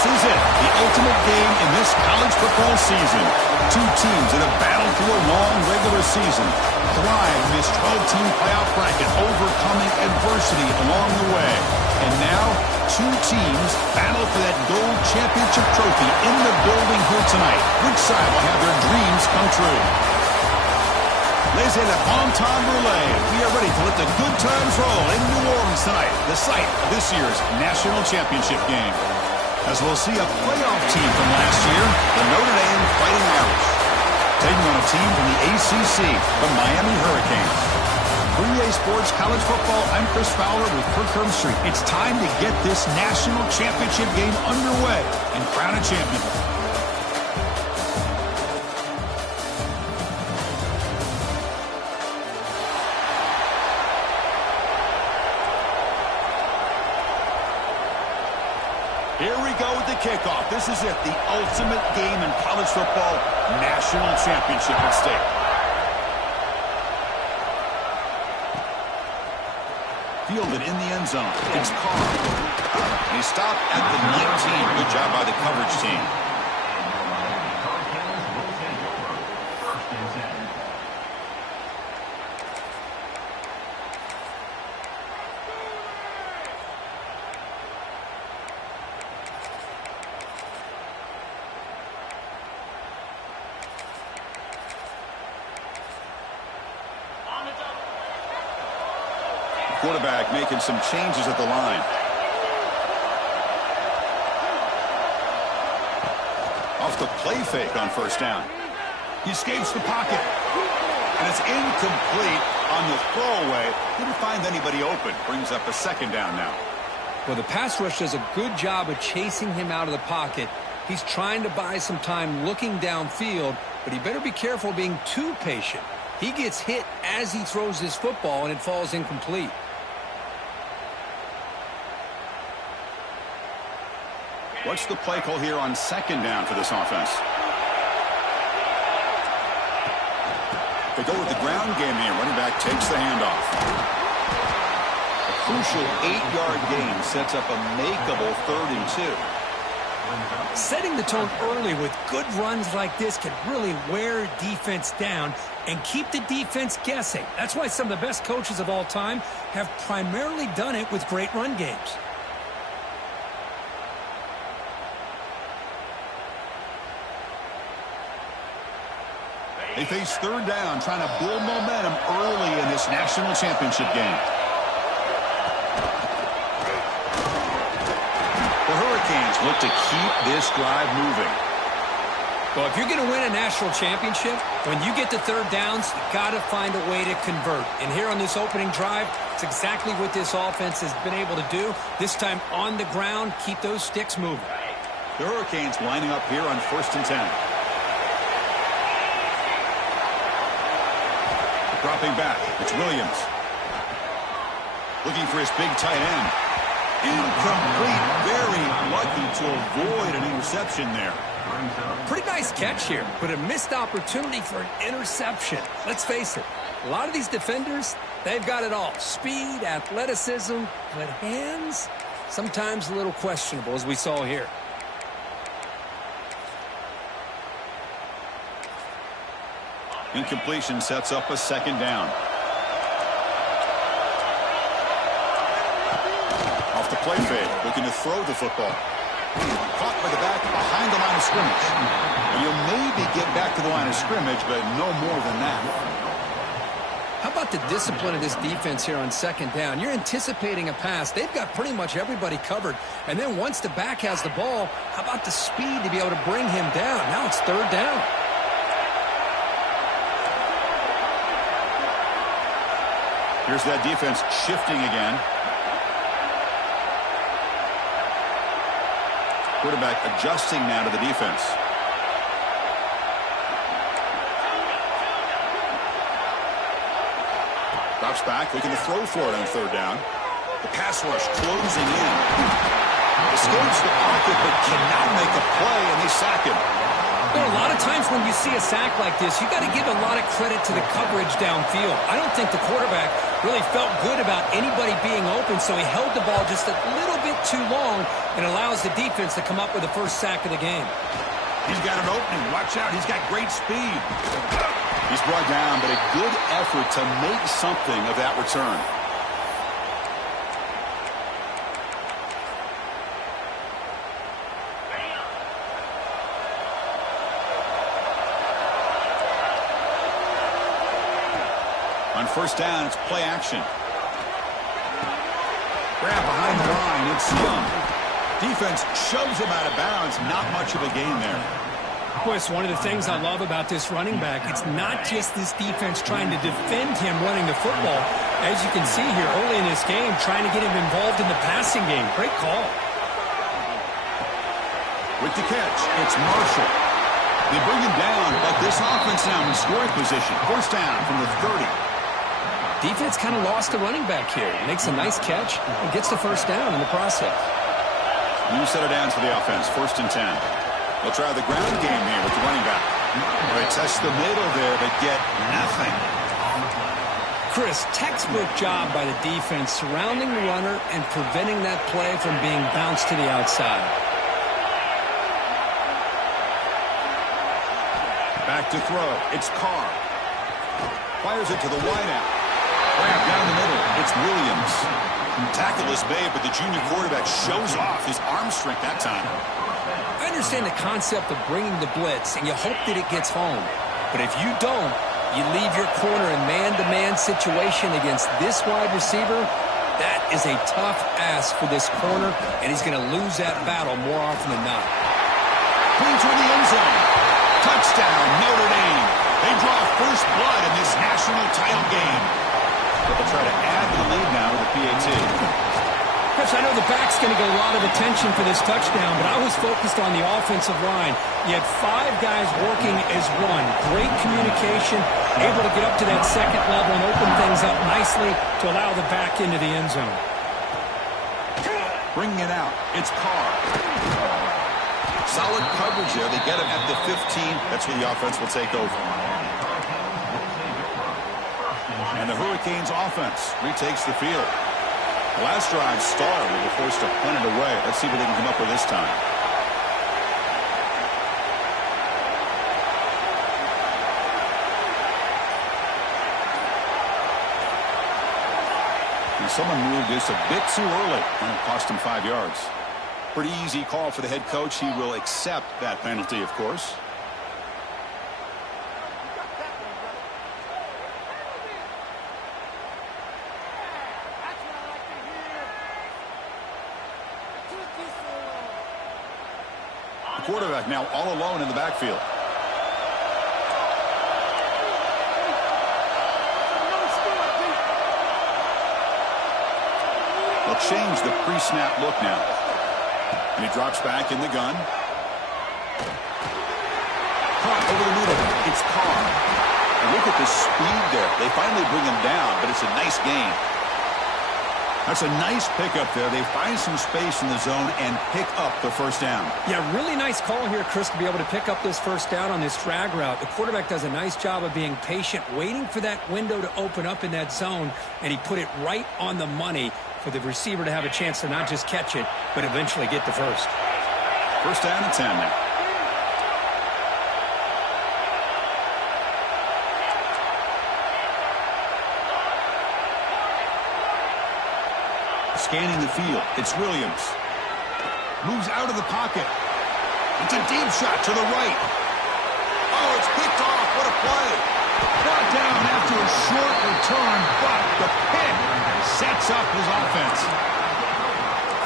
This is it, the ultimate game in this college football season. Two teams that have battled through a long regular season, thrived in this 12-team playoff bracket, overcoming adversity along the way. And now, two teams battle for that gold championship trophy in the building here tonight. Which side will have their dreams come true? Laissez le bon temps rouler. We are ready to let the good times roll in New Orleans tonight, the site of this year's national championship game. As we'll see a playoff team from last year, the Notre Dame Fighting Irish, taking on a team from the ACC, the Miami Hurricanes. For EA Sports College Football, I'm Chris Fowler with Kirk Herbstreit. It's time to get this national championship game underway and crown a champion. Here we go with the kickoff. This is it, the ultimate game in college football, national championship at stake. Fielded in the end zone. It's Carr. And he stopped at the 19. Good job by the coverage team. Quarterback making some changes at the line. Off the play fake on first down. He escapes the pocket. And it's incomplete on the throwaway. Didn't find anybody open. Brings up a second down now. Well, the pass rush does a good job of chasing him out of the pocket. He's trying to buy some time looking downfield, but he better be careful being too patient. He gets hit as he throws his football, and it falls incomplete. What's the play call here on second down for this offense? They go with the ground game here. Running back takes the handoff. A crucial 8-yard gain sets up a makeable 3rd and 2. Setting the tone early with good runs like this can really wear defense down and keep the defense guessing. That's why some of the best coaches of all time have primarily done it with great run games. They face 3rd down, trying to build momentum early in this national championship game. The Hurricanes look to keep this drive moving. Well, if you're going to win a national championship, when you get to 3rd downs, you got to find a way to convert. And here on this opening drive, it's exactly what this offense has been able to do. This time on the ground, keep those sticks moving. The Hurricanes lining up here on 1st and 10. Dropping back, it's Williams. Looking for his big tight end. Incomplete. Very lucky to avoid an interception there. Pretty nice catch here, but a missed opportunity for an interception. Let's face it, a lot of these defenders, they've got it all. Speed, athleticism, but hands, sometimes a little questionable, as we saw here. Incompletion sets up a 2nd down. Off the play fake, looking to throw the football. Caught by the back behind the line of scrimmage. And you'll maybe get back to the line of scrimmage, but no more than that. How about the discipline of this defense here on 2nd down? You're anticipating a pass. They've got pretty much everybody covered. And then once the back has the ball, how about the speed to be able to bring him down? Now it's 3rd down. Here's that defense shifting again. Quarterback adjusting now to the defense. Drops back, looking to throw for it on 3rd down. The pass rush closing in. Escapes the pocket, but cannot make a play, and they sack him. There are a lot of times when you see a sack like this, you got to give a lot of credit to the coverage downfield. I don't think the quarterback really felt good about anybody being open, so he held the ball just a little bit too long and allows the defense to come up with the first sack of the game. He's got an opening. Watch out. He's got great speed. He's brought down, but a good effort to make something of that return. On first down, it's play action. Grab behind the line. It's Young. Defense shoves him out of bounds. Not much of a gain there. Boy, it's one of the things I love about this running back. It's not just this defense trying to defend him running the football. As you can see here early in this game, trying to get him involved in the passing game. Great call. With the catch, it's Marshall. They bring him down, but this offense now in scoring position. First down from the 30. Defense kind of lost the running back here. Makes a nice catch and gets the first down in the process. New set of downs for the offense. First and 10. They'll try the ground game here with the running back. They test the middle there, but get nothing. Chris, textbook job by the defense surrounding the runner and preventing that play from being bounced to the outside. Back to throw. It's Carr. Fires it to the wideout. Grab down the middle. It's Williams. Tackle is made, but the junior quarterback shows off his arm strength that time. I understand the concept of bringing the blitz, and you hope that it gets home. But if you don't, you leave your corner in man-to-man situation against this wide receiver. That is a tough ask for this corner, and he's going to lose that battle more often than not. Clean toward the end zone. Touchdown, Notre Dame. They draw first blood in this national title game. But they'll try to add to the lead now with the PAT. Chris, I know the back's going to get a lot of attention for this touchdown, but I was focused on the offensive line. You had 5 guys working as one. Great communication, able to get up to that second level and open things up nicely to allow the back into the end zone. Bringing it out, it's Carr. Solid coverage there. They get him at the 15. That's where the offense will take over. And the Hurricanes offense retakes the field. The last drive stalled. They were forced to punt it away. Let's see what they can come up with this time. And someone moved this a bit too early, and it cost him 5 yards. Pretty easy call for the head coach. He will accept that penalty, of course. The quarterback now all alone in the backfield. They'll change the pre-snap look now. And he drops back in the gun. Caught over the middle. It's Carr. And look at the speed there. They finally bring him down, but it's a nice gain. That's a nice pickup there. They find some space in the zone and pick up the first down. Yeah, really nice call here, Chris, to be able to pick up this first down on this drag route. The quarterback does a nice job of being patient, waiting for that window to open up in that zone, and he put it right on the money for the receiver to have a chance to not just catch it, but eventually get the first. First down and 10 now. Scanning the field, it's Williams. Moves out of the pocket. It's a deep shot to the right. Oh, it's picked off. What a play. Brought down after a short return, but the pick sets up his offense.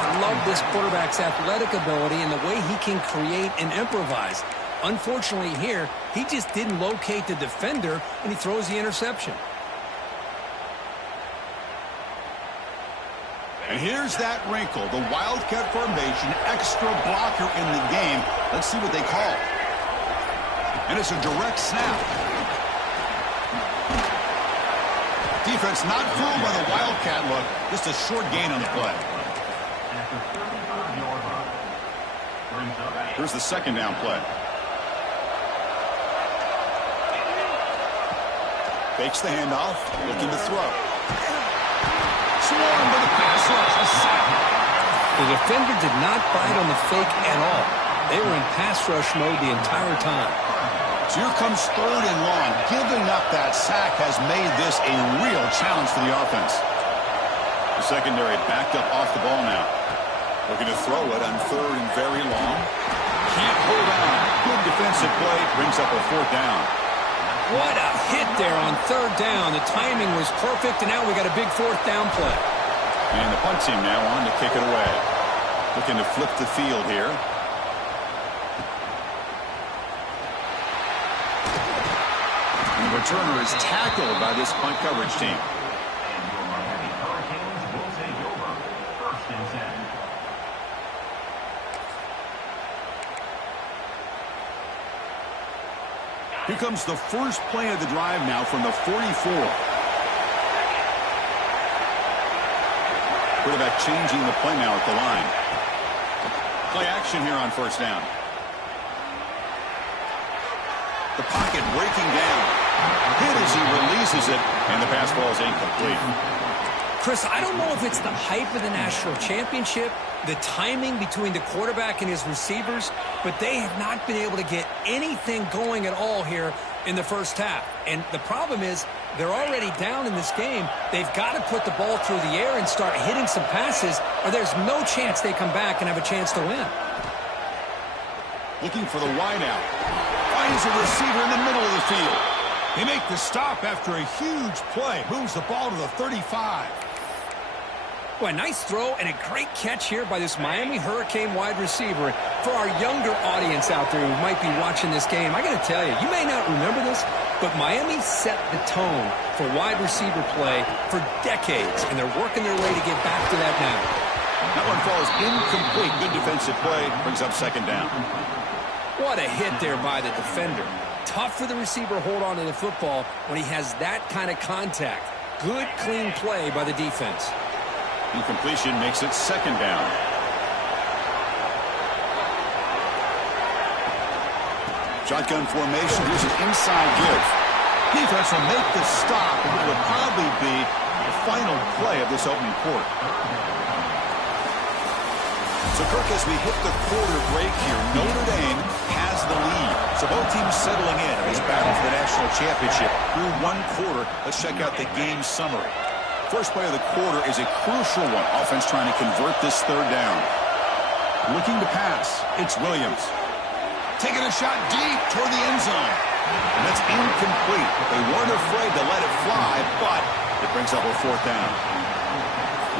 I love this quarterback's athletic ability and the way he can create and improvise. Unfortunately here, he just didn't locate the defender, and he throws the interception. And here's that wrinkle, the Wildcat formation, extra blocker in the game. Let's see what they call. And it's a direct snap. Defense not fooled by the Wildcat look. Just a short gain on the play. Here's the second down play. Fakes the handoff, looking to throw. Swarmed with a pass rush, a sack. The defender did not bite on the fake at all. They were in pass rush mode the entire time. So here comes 3rd and long. Giving up that sack has made this a real challenge for the offense. The secondary backed up off the ball now. Looking to throw it on 3rd and very long. Can't hold on. Good defensive play. Brings up a 4th down. What a hit there on 3rd down. The timing was perfect, and now we got a big 4th down play. And the punt team now on to kick it away. Looking to flip the field here. And the returner is tackled by this punt coverage team. Here comes the first play of the drive now from the 44. Quarterback changing the play now at the line. Play action here on 1st down. The pocket breaking down. Hit as he releases it, and the pass ball is incomplete. Chris, I don't know if it's the hype of the national championship, the timing between the quarterback and his receivers, but they have not been able to get anything going at all here in the first half. And the problem is they're already down in this game. They've got to put the ball through the air and start hitting some passes, or there's no chance they come back and have a chance to win. Looking for the wideout. Finds a receiver in the middle of the field. They make the stop after a huge play. Moves the ball to the 35. Boy, nice throw and a great catch here by this Miami Hurricane wide receiver. For our younger audience out there who might be watching this game, I got to tell you, you may not remember this, but Miami set the tone for wide receiver play for decades, and they're working their way to get back to that now. That one falls incomplete. Good defensive play. Brings up 2nd down. What a hit there by the defender. Tough for the receiver to hold on to the football when he has that kind of contact. Good, clean play by the defense. Incompletion makes it 2nd down. Shotgun formation. Here's an inside give. Defense will make the stop, and it would probably be the final play of this opening quarter. So, Kirk, as we hit the quarter break here, Notre Dame has the lead. So both teams settling in this battle for the national championship through 1 quarter. Let's check out the game summary. First play of the quarter is a crucial one. Offense trying to convert this 3rd down. Looking to pass. It's Williams. Taking a shot deep toward the end zone. And that's incomplete. They weren't afraid to let it fly, but it brings up a 4th down.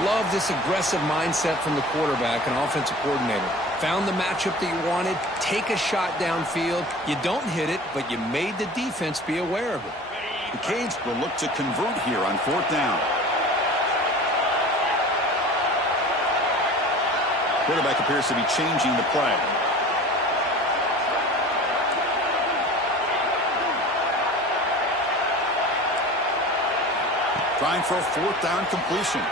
Love this aggressive mindset from the quarterback and offensive coordinator. Found the matchup that you wanted. Take a shot downfield. You don't hit it, but you made the defense be aware of it. The Canes will look to convert here on 4th down. Quarterback appears to be changing the play. Trying for a 4th down completion.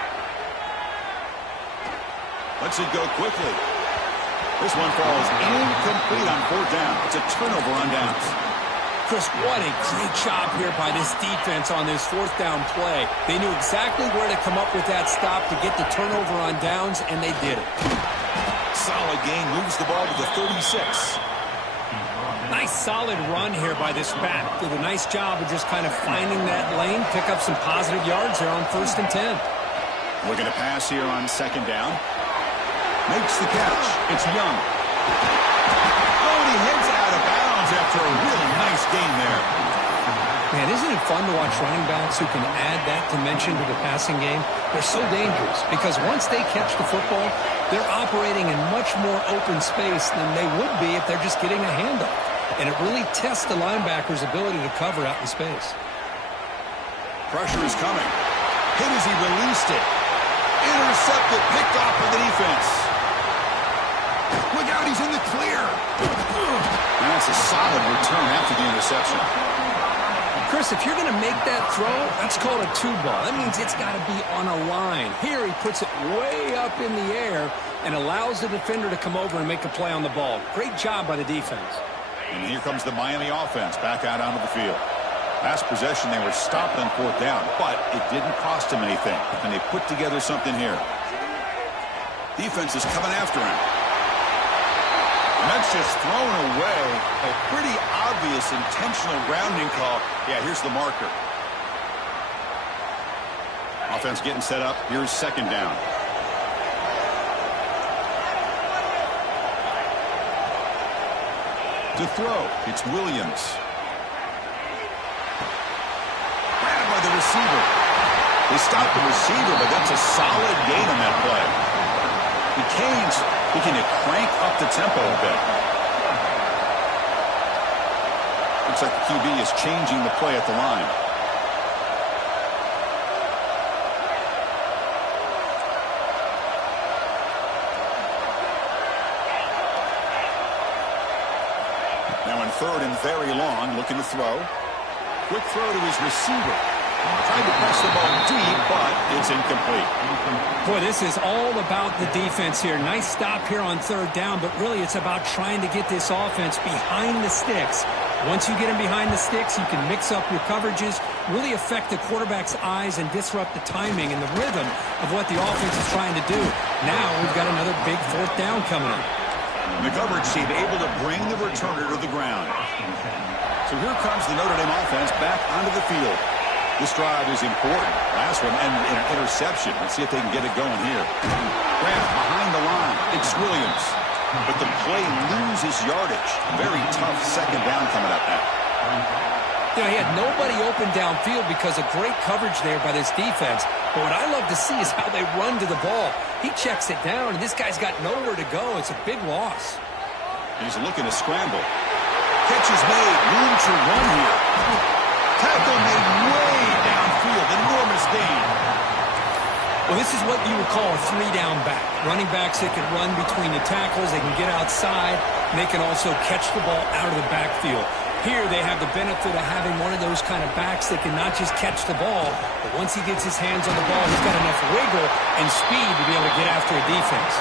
Lets it go quickly. This one falls incomplete on 4th down. It's a turnover on downs. Chris, what a great job here by this defense on this 4th down play. They knew exactly where to come up with that stop to get the turnover on downs, and they did it. Solid gain, moves the ball to the 36. Nice solid run here by this back. Did a nice job of just kind of finding that lane, pick up some positive yards there on 1st and 10. Looking to pass here on 2nd down. Makes the catch. It's Young. Oh, and he heads out of bounds after a really nice gain there. Man, isn't it fun to watch running backs who can add that dimension to the passing game? They're so dangerous because once they catch the football, they're operating in much more open space than they would be if they're just getting a handoff. And it really tests the linebacker's ability to cover out in space. Pressure is coming. Hit as he released it. Intercepted, picked off by the defense. Look out, he's in the clear. And that's a solid return after the interception. Chris, if you're going to make that throw, that's called a 2-ball. That means it's got to be on a line. Here he puts it way up in the air and allows the defender to come over and make a play on the ball. Great job by the defense. And here comes the Miami offense back out onto the field. Last possession, they were stopped on 4th down, but it didn't cost them anything. And they put together something here. Defense is coming after him. And that's just thrown away. A pretty obvious intentional grounding call. Yeah, here's the marker. Offense getting set up. Here's 2nd down. To throw, it's Williams. Grabbed by the receiver. They stopped the receiver, but that's a solid gain on that play. The Canes looking to crank up the tempo a bit. Looks like the QB is changing the play at the line. Now in 3rd and very long, looking to throw. Quick throw to his receiver. Trying to press the ball deep, but it's incomplete. Boy, this is all about the defense here. Nice stop here on 3rd down, but really it's about trying to get this offense behind the sticks. Once you get them behind the sticks, you can mix up your coverages, really affect the quarterback's eyes and disrupt the timing and the rhythm of what the offense is trying to do. Now we've got another big 4th down coming up. The coverage team able to bring the returner to the ground. So here comes the Notre Dame offense back onto the field. This drive is important. Last one ended in an interception. Let's see if they can get it going here. Grant behind the line. It's Williams. But the play loses yardage. Very tough 2nd down coming up now. You know, he had nobody open downfield because of great coverage there by this defense. But what I love to see is how they run to the ball. He checks it down, and this guy's got nowhere to go. It's a big loss. He's looking to scramble. Catch is made. Room to run here. Tackle made way downfield. Enormous gain. Well, this is what you would call a 3-down back. Running backs that can run between the tackles. They can get outside. And they can also catch the ball out of the backfield. Here they have the benefit of having one of those kind of backs that can not just catch the ball, but once he gets his hands on the ball, he's got enough wiggle and speed to be able to get after a defense.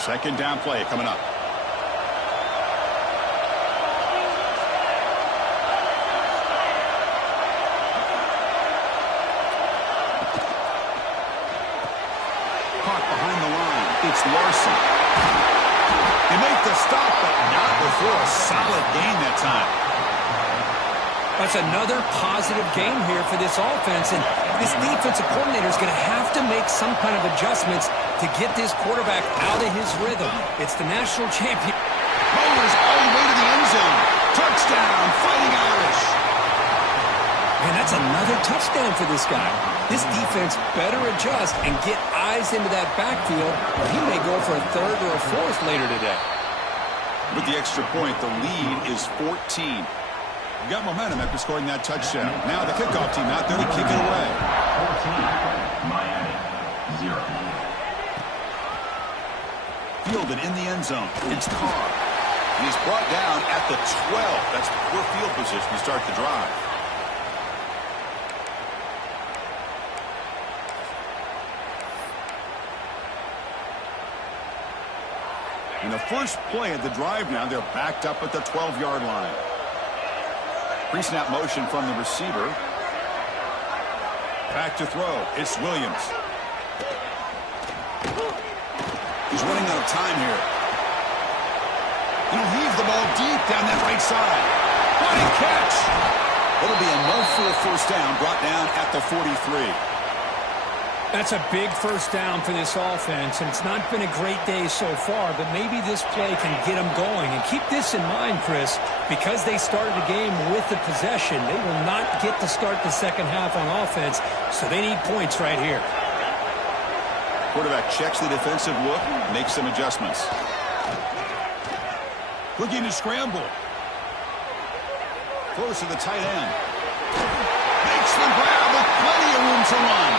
Second down play coming up. Caught behind the line. It's Larson. They make the stop, but not before a solid gain that time. That's another positive game here for this offense, and this defensive coordinator is going to have to make some kind of adjustments to get this quarterback out of his rhythm. It's the national champion. Mowers all the way to the end zone. Touchdown, Fighting Irish. Man, that's another touchdown for this guy. This defense better adjust and get eyes into that backfield, or he may go for a 3rd or a 4th later today. With the extra point, the lead is 14. Got momentum after scoring that touchdown. Now the kickoff team out there to kick it away. 14, Miami, 0. Fielded in the end zone. It's Carr. And he's brought down at the 12. That's poor field position to start the drive. In the first play of the drive now, they're backed up at the 12-yard line. Pre-snap motion from the receiver. Back to throw. It's Williams. He's running out of time here. He'll heave the ball deep down that right side. What a catch! It'll be enough for a 1st down, brought down at the 43. That's a big 1st down for this offense, and it's not been a great day so far, but maybe this play can get them going. And keep this in mind, Chris, because they started the game with the possession, they will not get to start the second half on offense, so they need points right here. Quarterback checks the defensive look, makes some adjustments. Looking to scramble. Close to the tight end. Makes the grab with plenty of room to run.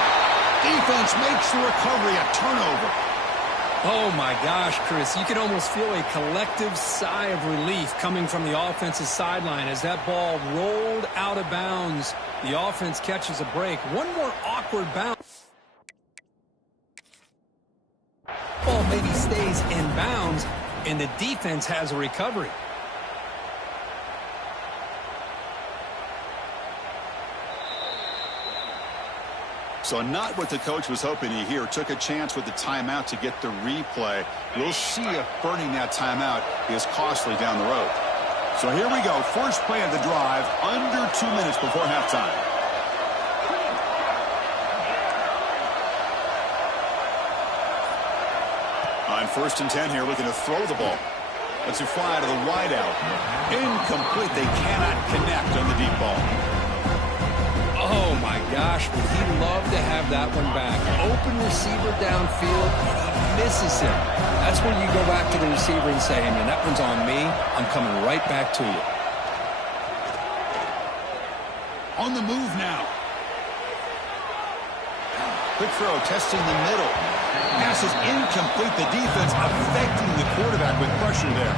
Defense makes the recovery a turnover. Oh, my gosh, Chris. You can almost feel a collective sigh of relief coming from the offensive sideline as that ball rolled out of bounds. The offense catches a break. One more awkward bounce. maybe stays in bounds, and the defense has a recovery. So not what the coach was hoping to hear. Took a chance with the timeout to get the replay. We'll see if burning that timeout is costly down the road. So here we go. First play of the drive, under 2 minutes before halftime. On 1st and 10 here, looking to throw the ball. Let's it fly to the wideout. Incomplete. They cannot connect on the deep ball. Oh, my gosh, would he love to have that one back. Open receiver downfield, and he misses him. That's when you go back to the receiver and say, hey, man, that one's on me. I'm coming right back to you. On the move now. Quick throw, testing the middle. Pass is incomplete. The defense affecting the quarterback with pressure there.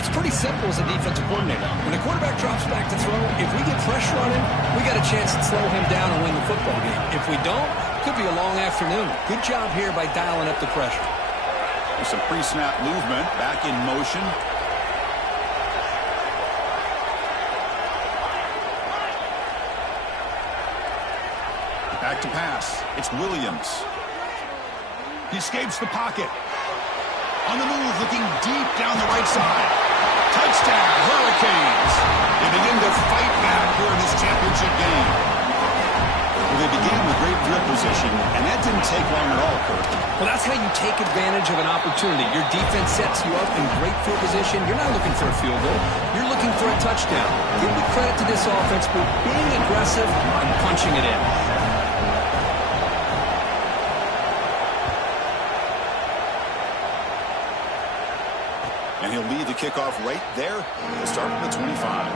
It's pretty simple as a defensive coordinator. When the quarterback drops back to throw, if we get pressure on him, we got a chance to slow him down and win the football game. If we don't, it could be a long afternoon. Good job here by dialing up the pressure. There's some pre-snap movement, back in motion. Back to pass. It's Williams. He escapes the pocket. On the move, looking deep down the right side. Touchdown, Hurricanes. They begin to fight back here in this championship game. Well, they began with great field position, and that didn't take long at all, Kirk. Well, that's how you take advantage of an opportunity. Your defense sets you up in great field position. You're not looking for a field goal. You're looking for a touchdown. Give me credit to this offense for being aggressive and punching it in. And he'll lead the kickoff right there. He'll start from the 25.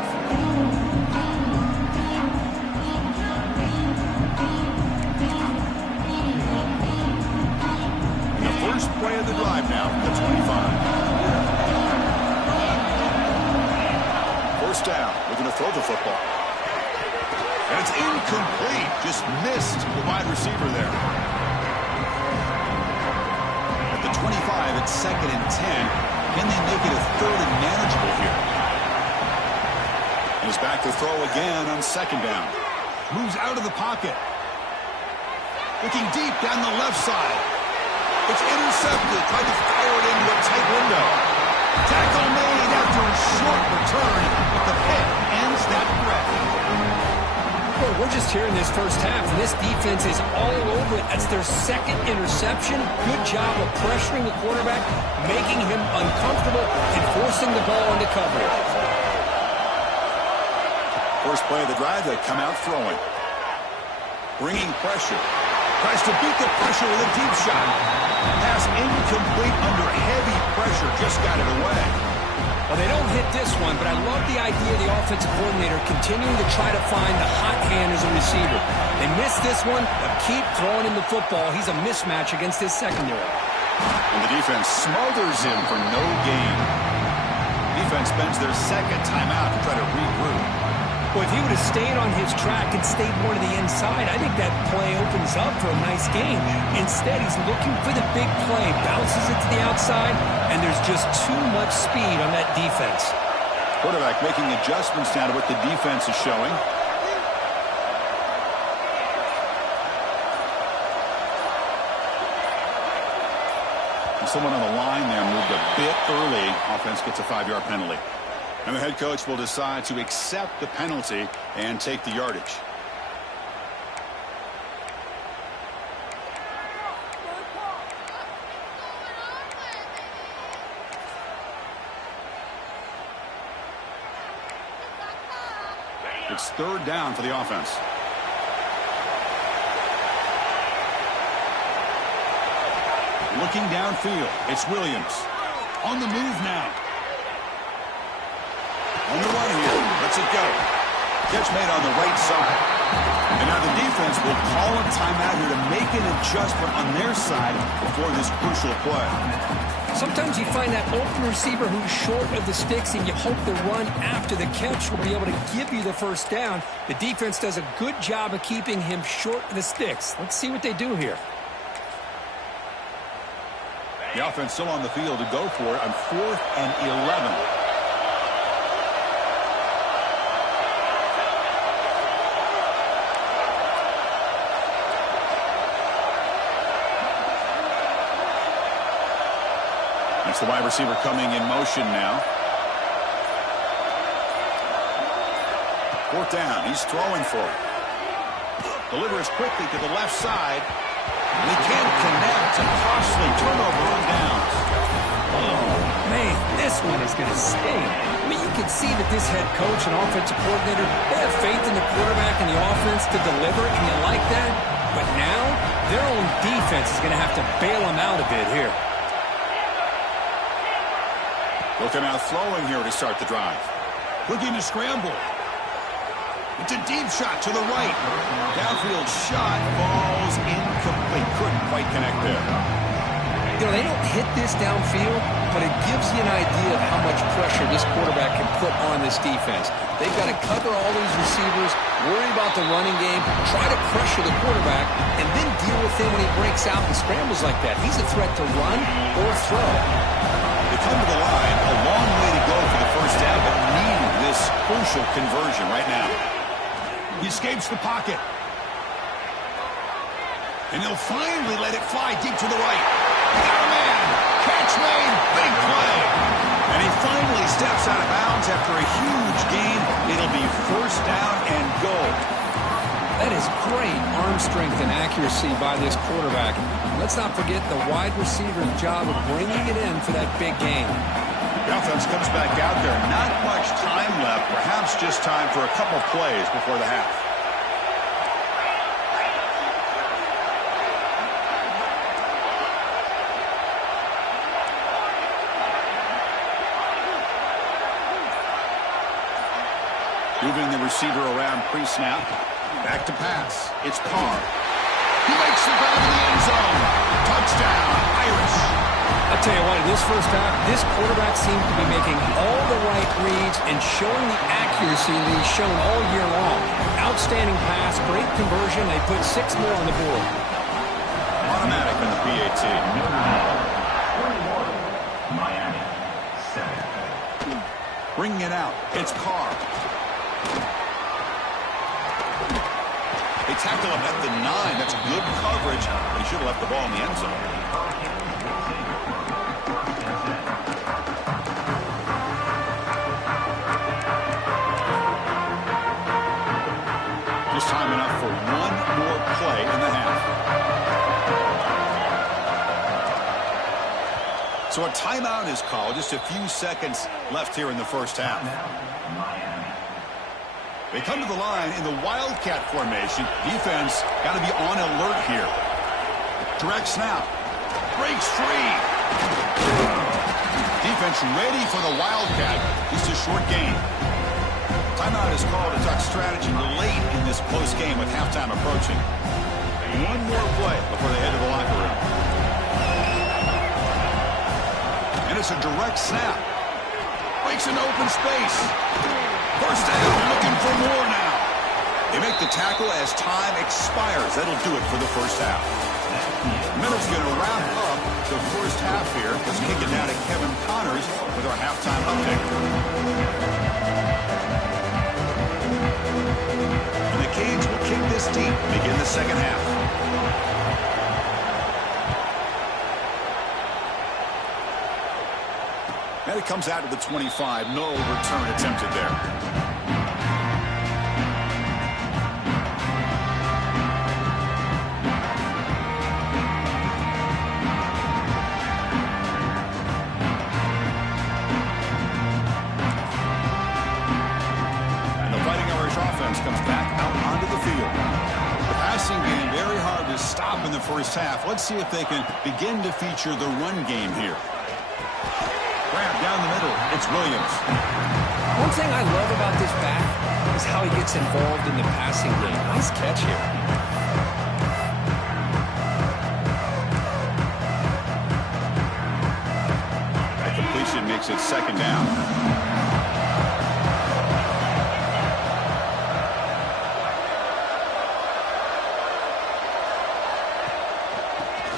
And the first play of the drive now from the 25. First down. We're going to throw the football. And it's incomplete. Just missed the wide receiver there. At the 25, it's 2nd and 10. Can they make it a 3rd and manageable here? And he's back to throw again on 2nd down. Moves out of the pocket. Looking deep down the left side. It's intercepted. Tried to fire it into a tight window. Tackle made after a short return, but the pick ends that threat. Well, we're just here in this first half, and this defense is all over it. That's their 2nd interception. Good job of pressuring the quarterback, making him uncomfortable, and forcing the ball into coverage. First play of the drive, they come out throwing. Bringing pressure. Tries to beat the pressure with a deep shot. Pass incomplete under heavy pressure. Just got it away. Well, they don't hit this one, but I love the idea of the offensive coordinator continuing to try to find the hot hand as a receiver. They missed this one, but keep throwing him the football. He's a mismatch against his secondary. And the defense smothers him for no gain. Defense spends their 2nd timeout to try to regroup. Well, if he would have stayed on his track and stayed more to the inside, I think that play opens up for a nice game. Instead, he's looking for the big play, bounces it to the outside, and there's just too much speed on that defense. Quarterback making adjustments now to what the defense is showing. And someone on the line there moved a bit early. Offense gets a 5-yard penalty. And the head coach will decide to accept the penalty and take the yardage. It's 3rd down for the offense. Looking downfield, it's Williams. On the move now. On the run here. Lets it go. Catch made on the right side. And now the defense will call a timeout here to make an adjustment on their side before this crucial play. Sometimes you find that open receiver who's short of the sticks, and you hope the run after the catch will be able to give you the first down. The defense does a good job of keeping him short of the sticks. Let's see what they do here. The offense still on the field to go for it on 4th and 11. It's the wide receiver coming in motion now. 4th down. He's throwing for it. Delivers quickly to the left side. And he can't connect. A costly turnover on downs. Oh, man, this one is going to sting. I mean, you can see that this head coach and offensive coordinator, they have faith in the quarterback and the offense to deliver, and you like that. But now, their own defense is going to have to bail them out a bit here. Looking out throwing here to start the drive. Looking to scramble. It's a deep shot to the right. Downfield shot falls incomplete. Couldn't quite connect there. You know, they don't hit this downfield, but it gives you an idea of how much pressure this quarterback can put on this defense. They've got to cover all these receivers, worry about the running game, try to pressure the quarterback, and then deal with him when he breaks out and scrambles like that. He's a threat to run or throw. They come to the line, a long way to go for the first down, but need this crucial conversion right now. He escapes the pocket. And he'll finally let it fly deep to the right. Got a man. Catch made. Big play. And he finally steps out of bounds after a huge gain. It'll be 1st down and goal. That is great arm strength and accuracy by this quarterback. Let's not forget the wide receiver's job of bringing it in for that big gain. The offense comes back out there. Not much time left. Perhaps just time for a couple plays before the half. Moving the receiver around pre-snap. Back to pass. It's Carr. He makes the grab in the end zone. Touchdown, Irish. I'll tell you what, in this first half, this quarterback seems to be making all the right reads and showing the accuracy that he's shown all year long. Outstanding pass, great conversion. They put 6 more on the board. Automatic in the PAT. Miami, 7. Bringing it out. It's Carr. They tackle him at the 9. That's good coverage. He should have left the ball in the end zone. Just time enough for one more play in the half. So a timeout is called. Just a few seconds left here in the first half. They come to the line in the Wildcat formation. Defense got to be on alert here. Direct snap. Breaks free. Defense ready for the Wildcat. Just a short gain. Timeout is called to talk strategy late in this close game with halftime approaching. One more play before they head to the locker room. And it's a direct snap. Breaks an open space. First down, looking for more now. They make the tackle as time expires. That'll do it for the first half. Minute's going to wrap up the first half here. Let's kick it down to Kevin Connors with our halftime update. And the Canes will kick this deep, begin the second half. And it comes out to the 25. No return attempted there. And the Fighting Irish offense comes back out onto the field. The passing game very hard to stop in the first half. Let's see if they can begin to feature the run game here. Grab down the middle. It's Williams. One thing I love about this back is how he gets involved in the passing game. Nice catch here. That completion makes it second down.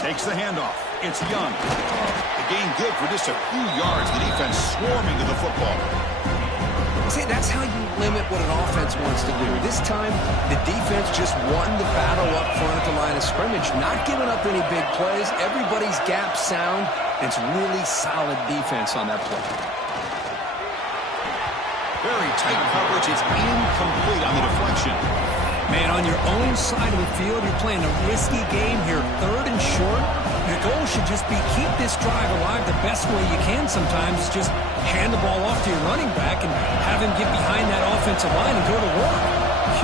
Takes the handoff. It's Young. The gain good for just a few yards. The defense swarming to the football. See, that's how you limit what an offense wants to do. This time, the defense just won the battle up front at the line of scrimmage, not giving up any big plays. Everybody's gap sound. It's really solid defense on that play. Very tight coverage. It's incomplete on the deflection. Man, on your own side of the field, you're playing a risky game here, 3rd and short. The goal should just be keep this drive alive the best way you can sometimes. Is just hand the ball off to your running back and have him get behind that offensive line and go to work.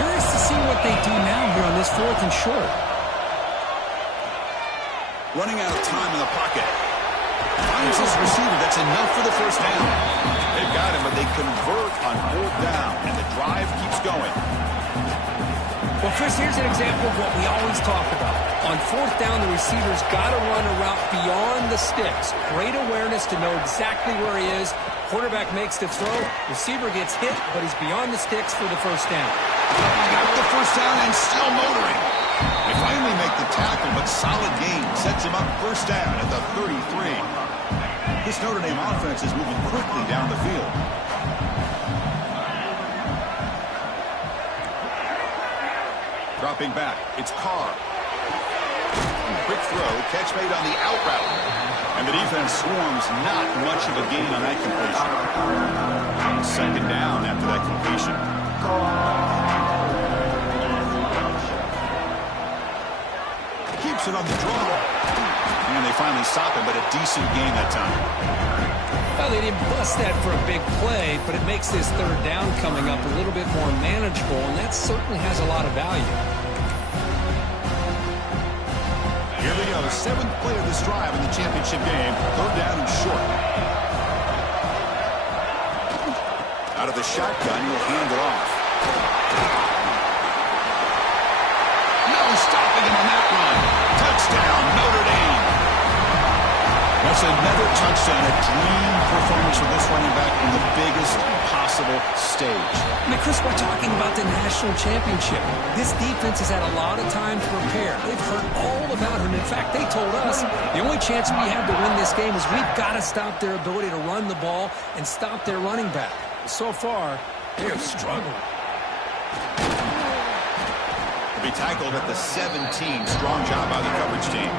Curious to see what they do now here on this 4th and short. Running out of time in the pocket. Finds his receiver. That's enough for the first down. They've got him, but they convert on 4th down, and the drive keeps going. Well, Chris, here's an example of what we always talk about. On 4th down, the receiver's got to run a route beyond the sticks. Great awareness to know exactly where he is. Quarterback makes the throw. Receiver gets hit, but he's beyond the sticks for the first down. Got the first down and still motoring. They finally make the tackle, but solid gain sets him up first down at the 33. This Notre Dame offense is moving quickly down the field. Dropping back, it's Carr. Quick throw, catch made on the out route. And the defense swarms, not much of a gain on that completion. Second down after that completion. Keeps it on the draw. And they finally stop him, but a decent gain that time. Well, they didn't bust that for a big play, but it makes this 3rd down coming up a little bit more manageable, and that certainly has a lot of value. Here we go, 7th play of this drive in the championship game. 3rd down and short. Out of the shotgun, he'll hand it off. No stopping him on that run. Touchdown, Notre Dame. That's another touchdown, a dream performance for this running back in the biggest possible stage. I mean, Chris, we're talking about the national championship. This defense has had a lot of time to prepare. They've heard all about him. In fact, they told us the only chance we have to win this game is we've got to stop their ability to run the ball and stop their running back. So far, they have struggled. To be tackled at the 17. Strong job by the coverage team.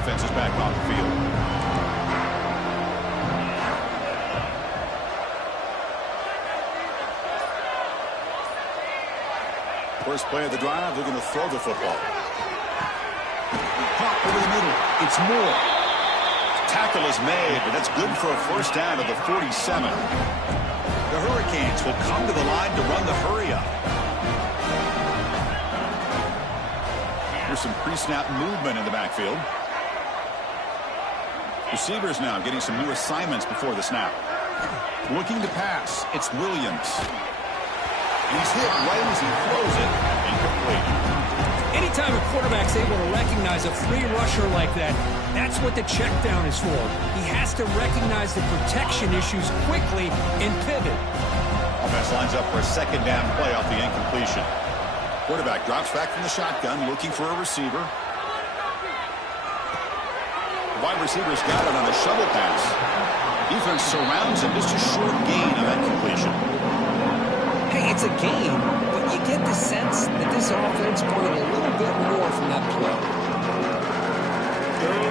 Offense is back on the field. First play of the drive, they're going to throw the football. Pop over the middle. It's Moore. Tackle is made, but that's good for a first down at the 47. The Hurricanes will come to the line to run the hurry up. Here's some pre-snap movement in the backfield. Receivers now getting some new assignments before the snap. Looking to pass. It's Williams. He's hit right as he throws it. Incomplete. Anytime a quarterback's able to recognize a free rusher like that, that's what the check down is for. He has to recognize the protection issues quickly and pivot. Offense lines up for a second down play off the incompletion. Quarterback drops back from the shotgun, looking for a receiver. Wide receiver's got it on a shovel pass. Defense surrounds him. Just a short gain on that completion. Hey, it's a gain, but you get the sense that this offense wanted a little bit more from that play.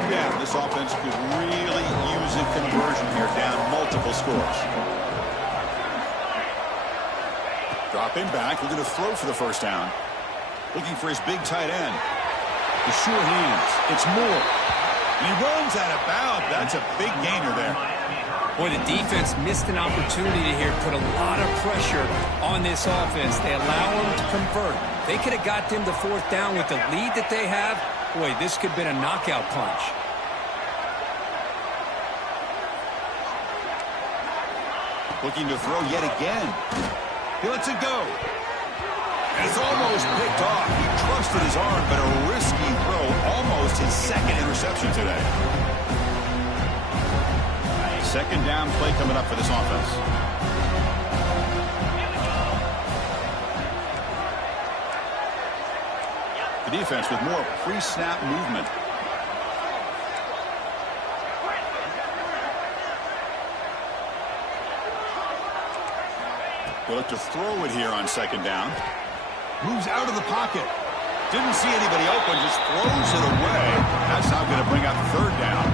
Yeah, this offense could really use a conversion here, down multiple scores. Dropping back, looking to throw for the first down. Looking for his big tight end. The sure hands. It's Moore. And he runs out of bounds. That's a big gainer there. Boy, the defense missed an opportunity here, put a lot of pressure on this offense. They allow them to convert. They could have got them to 4th down with the lead that they have. Boy, this could have been a knockout punch. Looking to throw yet again. He lets it go. It's almost picked off. He trusted his arm, but a risky throw. Almost his second interception today. Second down play coming up for this offense. The defense with more pre-snap movement. They'll look to throw it here on second down. Moves out of the pocket. Didn't see anybody open, just throws it away. That's not going to bring up third down.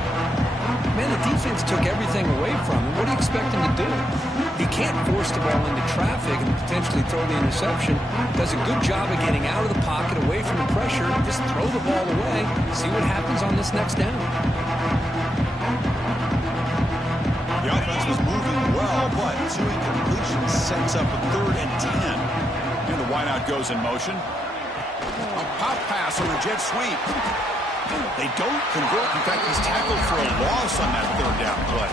Man, the defense took everything away from him. What do you expect him to do? He can't force the ball into traffic and potentially throw the interception. Does a good job of getting out of the pocket, away from the pressure. Just throw the ball away. See what happens on this next down. The offense was moving well, but two incompletions sets up a 3rd and 10. And the wideout goes in motion. A pop pass on the jet sweep. They don't convert. In fact, he's tackled for a loss on that 3rd down play.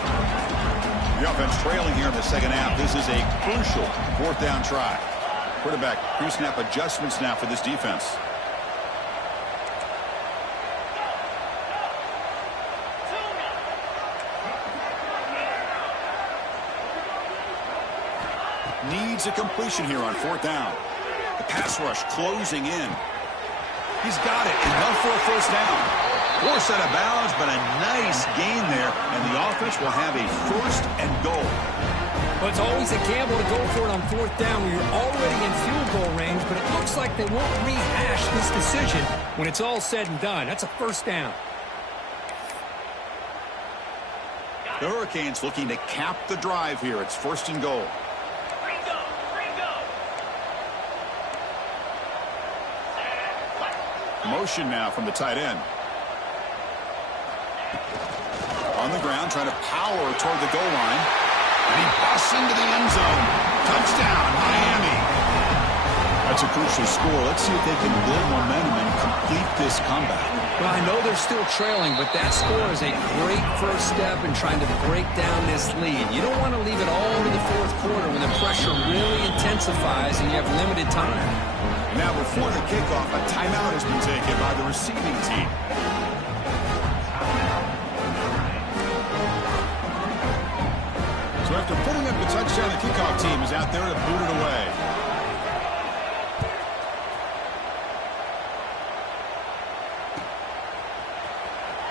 The offense trailing here in the second half. This is a crucial 4th down try. Quarterback pre-snap adjustments now for this defense. Needs a completion here on 4th down. The pass rush closing in. He's got it. Enough for a 1st down. Forced out of bounds, but a nice gain there. And the offense will have a 1st and goal. Well, it's always a gamble to go for it on 4th down when you're already in field goal range, but it looks like they won't rehash this decision when it's all said and done. That's a 1st down. The Hurricanes looking to cap the drive here. It's 1st and goal. Motion now from the tight end. On the ground, trying to power toward the goal line. And he busts into the end zone. Touchdown, Miami. That's a crucial score. Let's see if they can build momentum and complete this comeback. Well, I know they're still trailing, but that score is a great first step in trying to break down this lead. You don't want to leave it all to the 4th quarter when the pressure really intensifies and you have limited time. Now, before the kickoff, a timeout has been taken by the receiving team. So after putting up the touchdown, the kickoff team is out there to boot it away.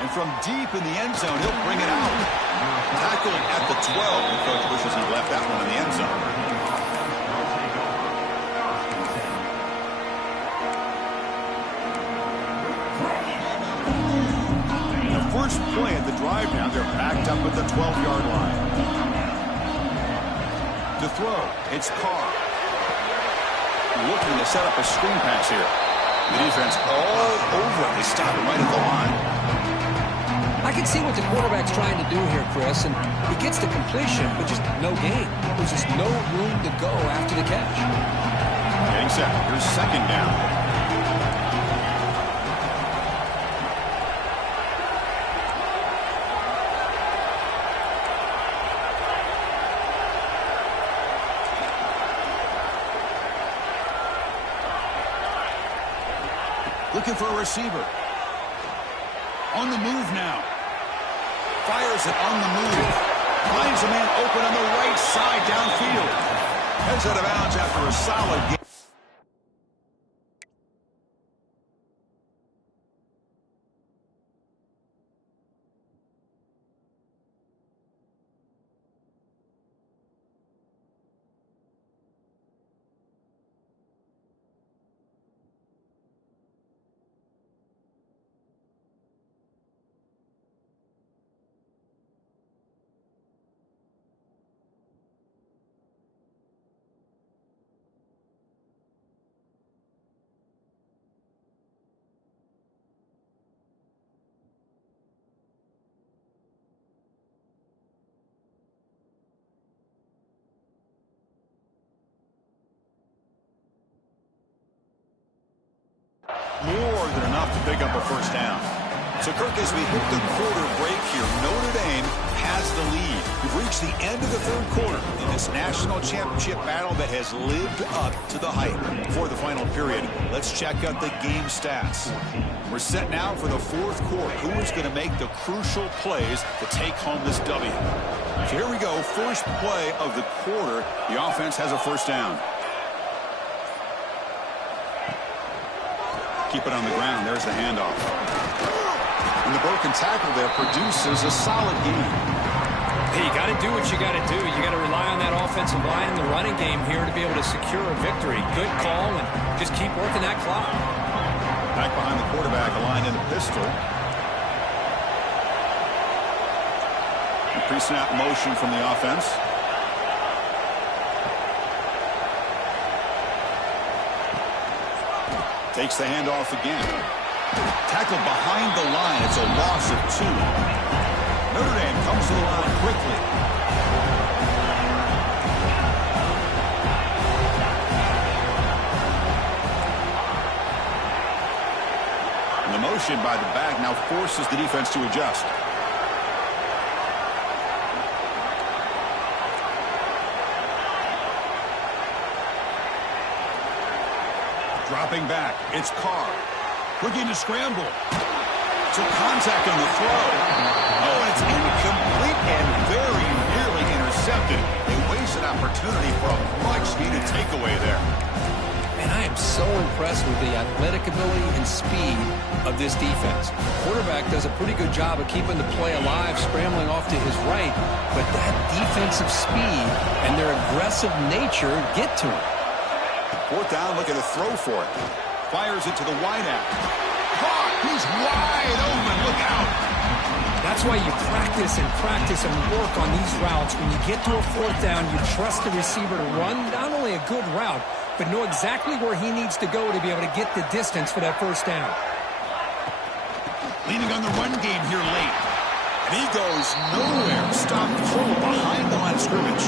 And from deep in the end zone, he'll bring it out. Tackled at the 12. The coach wishes he left that one in the end zone. First play at the drive now. They're backed up at the 12-yard line. To throw, it's Carr. Looking to set up a screen pass here. The defense all over him. They stop him right at the line. I can see what the quarterback's trying to do here, Chris, and he gets the completion, but just no gain. There's just no room to go after the catch. Getting set. Here's second down. Looking for a receiver. On the move now. Fires it on the move. Finds a man open on the right side downfield. Heads out of bounds after a solid game. More than enough to pick up a 1st down. So, Kirk, as we hit the quarter break here, Notre Dame has the lead. We've reached the end of the third quarter in this national championship battle that has lived up to the hype. For the final period, let's check out the game stats. We're set now for the fourth quarter. Who is going to make the crucial plays to take home this W? So here we go. First play of the quarter. The offense has a first down. Keep it on the ground. There's the handoff. And the broken tackle there produces a solid gain. Hey, you got to do what you got to do. You got to rely on that offensive line in the running game here to be able to secure a victory. Good call, and just keep working that clock. Back behind the quarterback, aligned in the pistol. Pre-snap motion from the offense. Takes the handoff again. Tackled behind the line. It's a loss of 2. Notre Dame comes to the line quickly. And the motion by the back now forces the defense to adjust. Dropping back, it's Carr. Looking to scramble. So contact on the throw. Oh, and it's incomplete and very nearly intercepted. A wasted opportunity for a much-needed takeaway there. And I am so impressed with the athletic ability and speed of this defense. Quarterback does a pretty good job of keeping the play alive, scrambling off to his right, but that defensive speed and their aggressive nature get to him. Fourth down, looking to throw for it. Fires it to the wideout. Caught! He's wide open. Look out! That's why you practice and work on these routes. When you get to a fourth down, you trust the receiver to run not only a good route, but know exactly where he needs to go to be able to get the distance for that first down. Leaning on the run game here late. And he goes nowhere. Stopped full behind the line of scrimmage.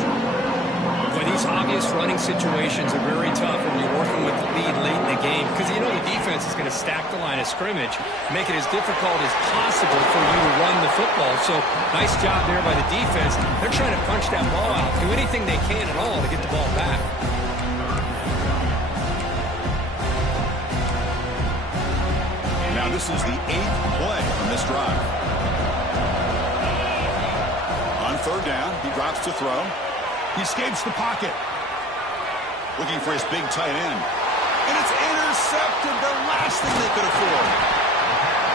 Boy, these obvious running situations are very tough when you're working with the lead late in the game because you know the defense is going to stack the line of scrimmage, make it as difficult as possible for you to run the football. So nice job there by the defense. They're trying to punch that ball out, do anything they can at all to get the ball back. Now this is the 8th play on this drive. On third down, he drops to throw. He escapes the pocket. Looking for his big tight end. And it's intercepted. The last thing they could afford.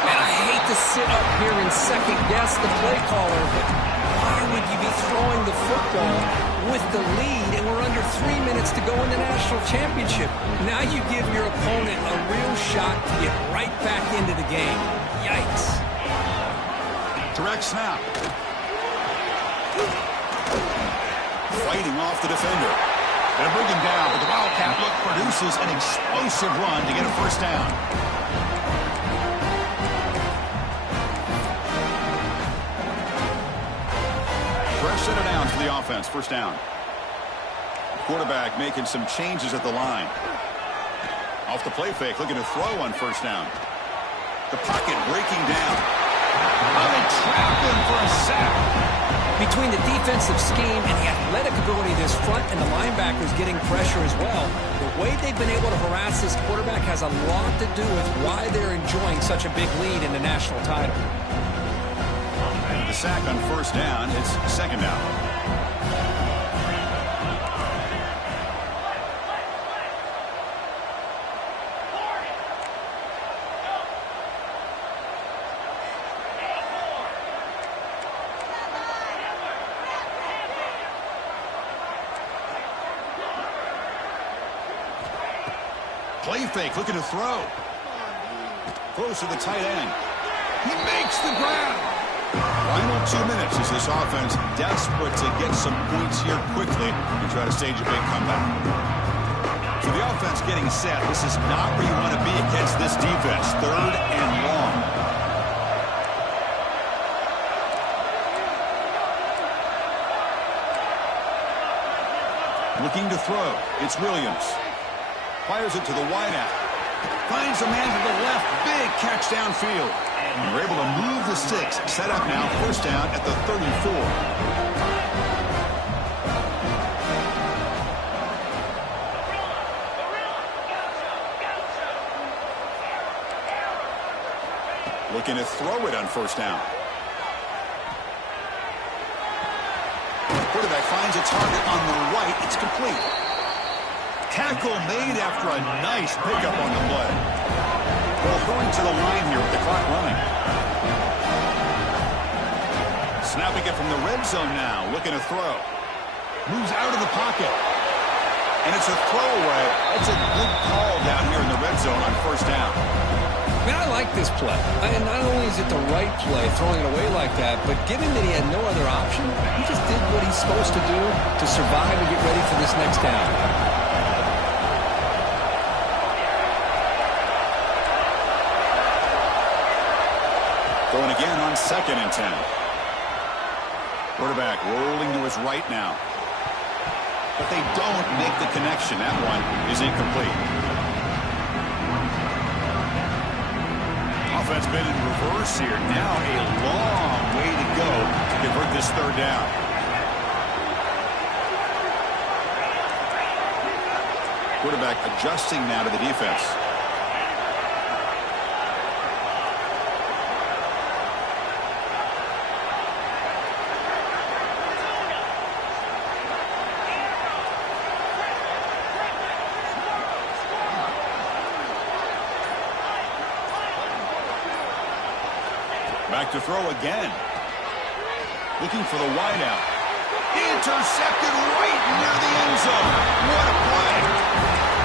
Man, I hate to sit up here and second guess the play caller, but why would you be throwing the football with the lead and we're under 3 minutes to go in the national championship? Now you give your opponent a real shot to get right back into the game. Yikes. Direct snap. Fighting off the defender. They'll bring him down, but the Wildcat look produces an explosive run to get a first down. Fresh set of downs for the offense. First down. Quarterback making some changes at the line. Off the play fake, looking to throw on first down. The pocket breaking down. Oh, they trap him for a sack. Between the defensive scheme and the athletic ability of this front and the linebackers getting pressure as well, the way they've been able to harass this quarterback has a lot to do with why they're enjoying such a big lead in the national title. The sack on first down, it's second down. Play fake, looking to throw. Close to the tight end. He makes the grab. Final 2 minutes as this offense desperate to get some points here quickly and try to stage a big comeback. So the offense getting set. This is not where you want to be against this defense. Third and long. Looking to throw. It's Williams. Fires it to the wideout. Finds a man to the left. Big catch downfield. And they're able to move the sticks. Set up now, first down at the 34. Looking to throw it on first down. Quarterback finds a target on the right. It's complete. Tackle made after a nice pickup on the play. Well, hurrying to the line here with the clock running. Snapping it from the red zone now. Looking to throw. Moves out of the pocket. And it's a throwaway. That's a good call down here in the red zone on first down. Man, I like this play. And not only is it the right play, throwing it away like that, but given that he had no other option, he just did what he's supposed to do to survive and get ready for this next down. Going again on 2nd and 10. Quarterback rolling to his right now. But they don't make the connection. That one is incomplete. Offense been in reverse here. Now a long way to go to convert this third down. Quarterback adjusting now to the defense. Back to throw again. Looking for the wideout. Intercepted right near the end zone. What a play.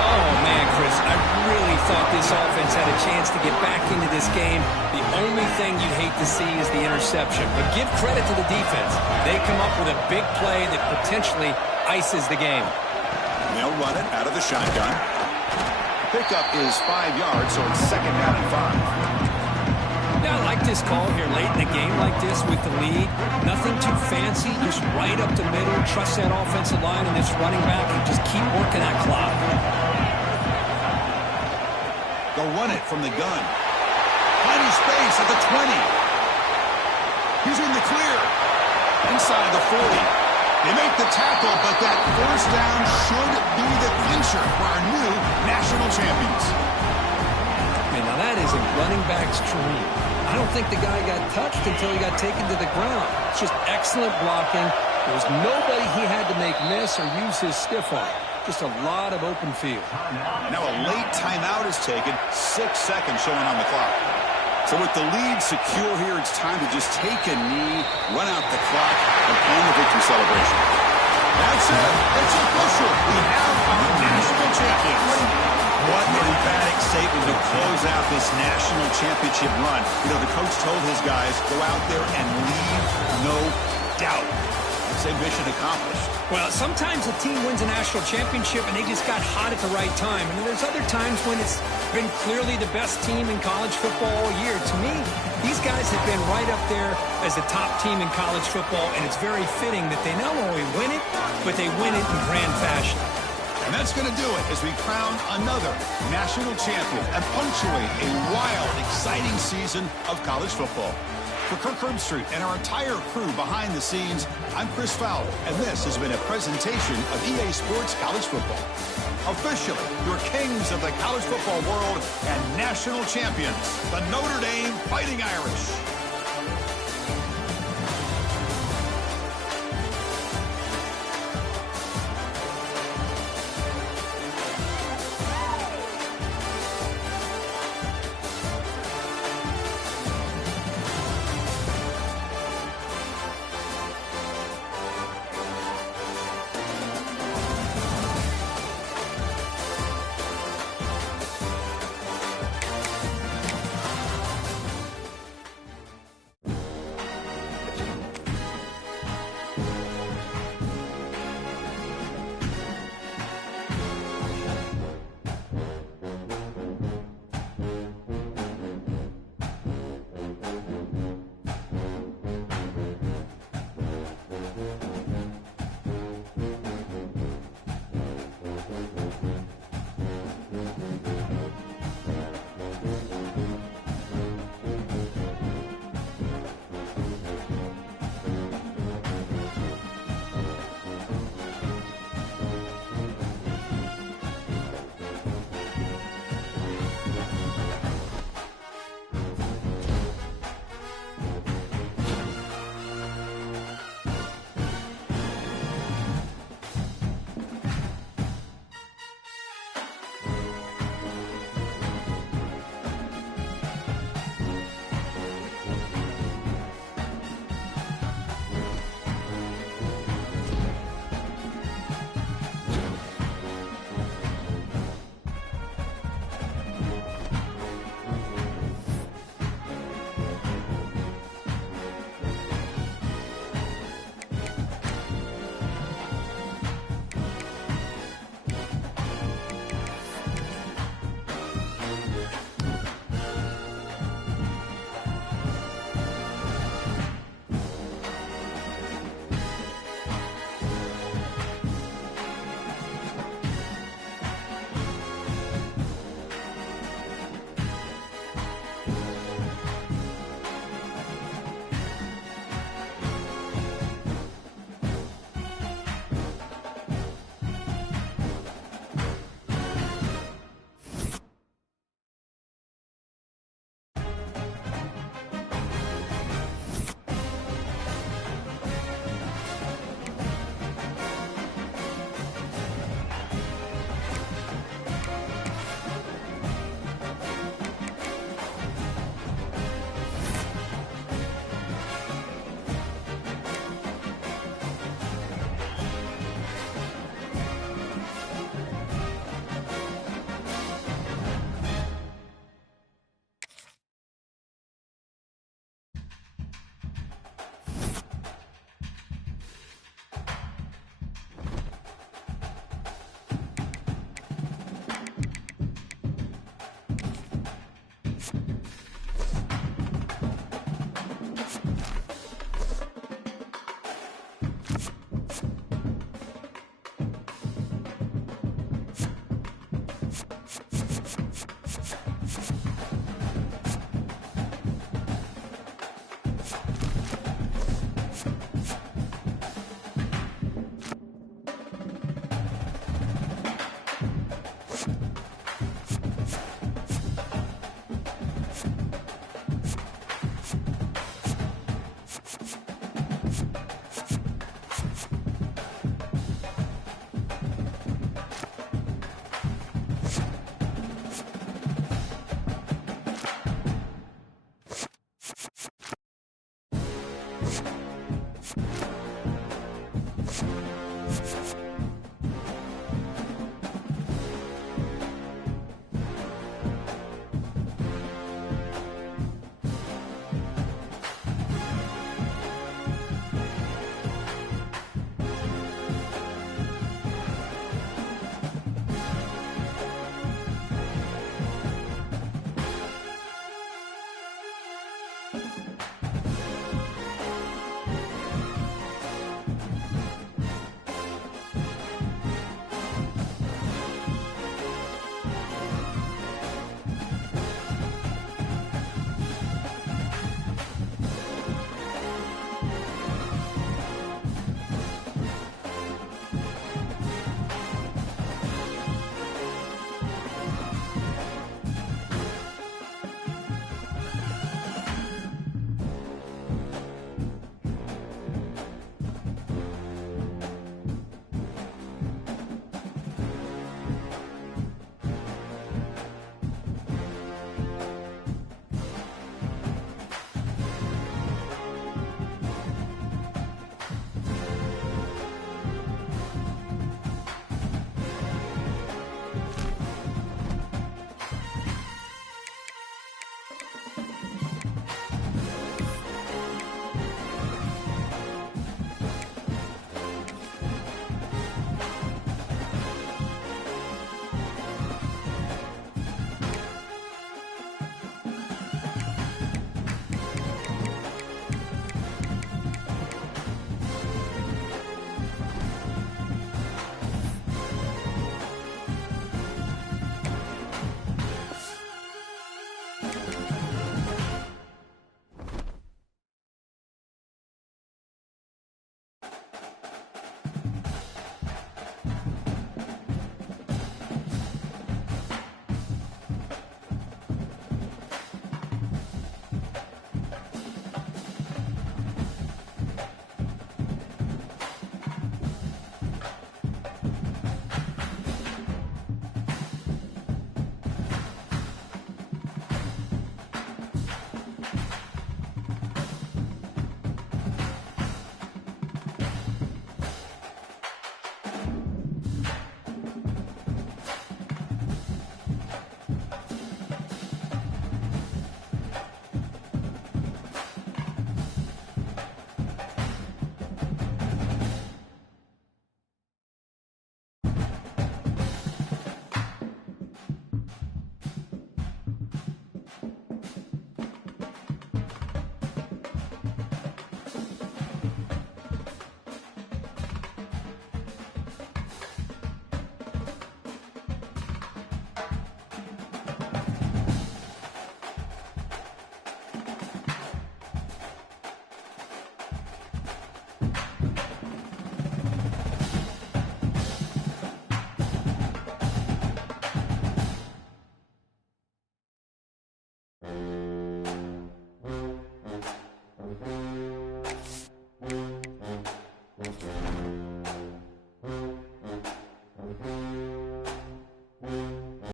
Oh, man, Chris, I really thought this offense had a chance to get back into this game. The only thing you'd hate to see is the interception. But give credit to the defense. They come up with a big play that potentially ices the game. They'll run it out of the shotgun. Pickup is 5 yards, so it's 2nd down and 5. Yeah, I like this call here late in the game like this with the lead. Nothing too fancy, just right up the middle. Trust that offensive line and this running back and just keep working that clock. They'll run it from the gun. Finding space at the 20. He's in the clear. Inside the 40. They make the tackle, but that first down should be the clincher for our new national champions. Man, now that is a running back's dream. I don't think the guy got touched until he got taken to the ground. It's just excellent blocking. There was nobody he had to make miss or use his stiff arm. Just a lot of open field. Now a late timeout is taken. 6 seconds showing on the clock. So with the lead secure here, it's time to just take a knee, run out the clock, and plan the victory celebration. That's it. It's official. We have our national champions. What an emphatic statement to close out this national championship run. You know, the coach told his guys, go out there and leave no doubt. It's a mission accomplished. Well, sometimes a team wins a national championship and they just got hot at the right time. And there's other times when it's been clearly the best team in college football all year. To me, these guys have been right up there as the top team in college football, and it's very fitting that they not only win it, but they win it in grand fashion. And that's going to do it as we crown another national champion and punctuate a wild, exciting season of college football. For Kirk Herbstreit and our entire crew behind the scenes, I'm Chris Fowler, and this has been a presentation of EA Sports College Football. Officially, your kings of the college football world and national champions, the Notre Dame Fighting Irish.